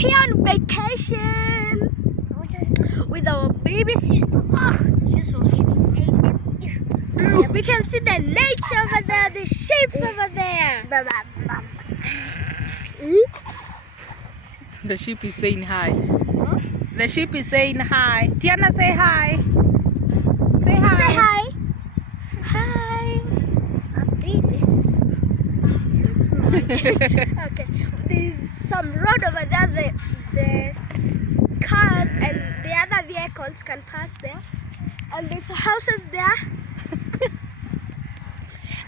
here on vacation with our baby sister. Oh, she's so heavy. We can see the nature over there, the shapes over there. The sheep is saying hi. Huh? The sheep is saying hi. Tiana, say hi. Say hi. Say hi. Hi. A baby. That's right. Okay. There's some road over there. The cars and the other vehicles can pass there. And there's houses there.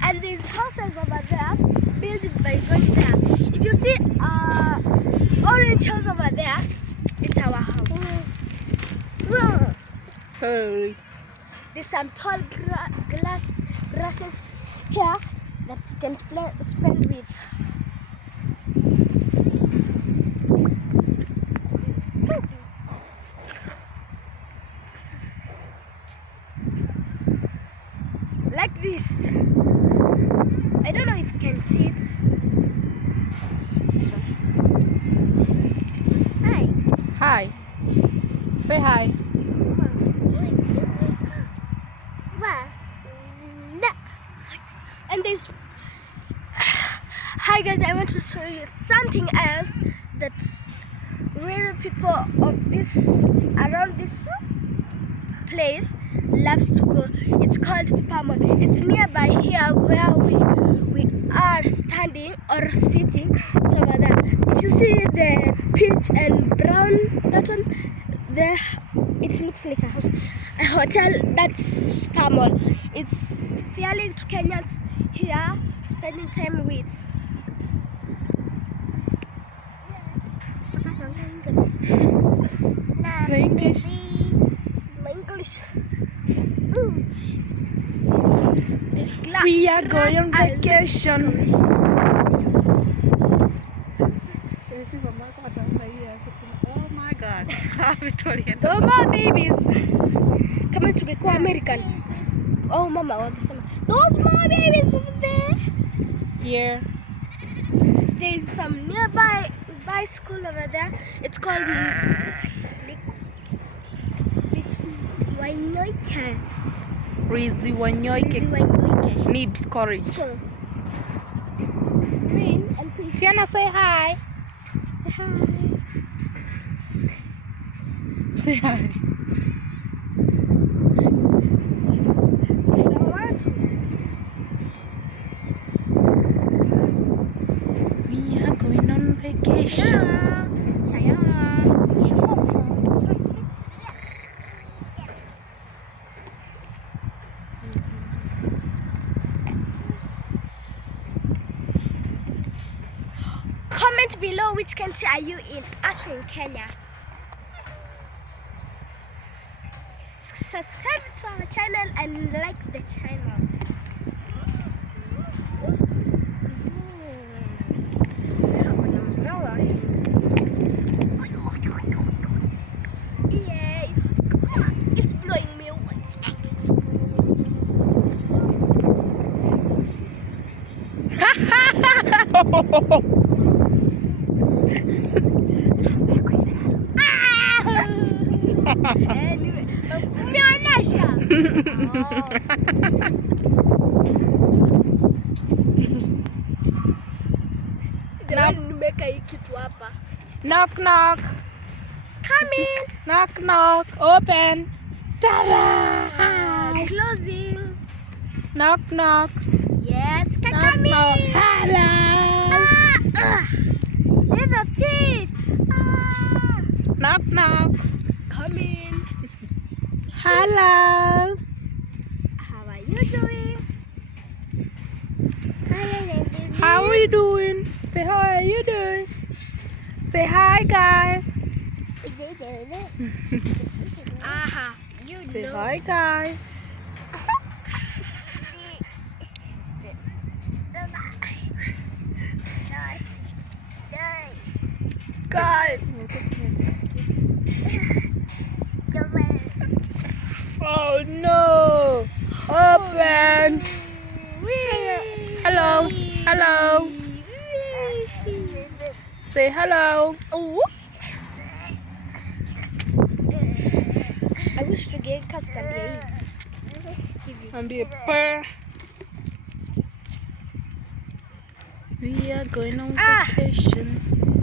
And there's houses over there built by going there. If you see orange house over there, it's our house. Sorry. There's some tall grasses here that you can spend with. Like this. I don't know if you can see it. This one. Hi. Hi. Say hi. And there's hi guys, I want to show you something else that rare people of this around this place loves to go. It's called Spamon. It's nearby here where we are standing or sitting. So over there, if you see the peach and brown, that one there, it looks like a house, a hotel. That's Spamon. It's fairly to Kenyans here spending time with. The English. My English. We are going on vacation. Oh my God. Victorian. Those are babies. Kama tungekuwa American. Oh mama, wakisema those more babies over there. Yeah. There's some nearby school over there. It's called Wanyoike. Rizi Wanyoike. Wanyoike. Needs courage. School. Green and pink. Tiana, say hi. Say hi. Say hi. We are going on vacation. Comment below which country are you in, us in Kenya. Subscribe to our channel and like the channel. Yeah, it's blowing me away. Anyway, umeonyesha. Jamani, nimeweka hii kitu hapa. Knock knock. Come in. Knock knock. Open. Ta-da! Closing. Knock knock. Yes, can Knock come knock. in. Hello. There's a thief. Knock knock. Come in. Hello. How are you doing? How are you doing? Say how are you doing? Say hi guys. Aha, you Say know. hi guys. God. Oh no. Open. Hello. Hello. Say hello. Oh. I wish tugenge kasitambia hivi. Ambie purr. We are going on vacation.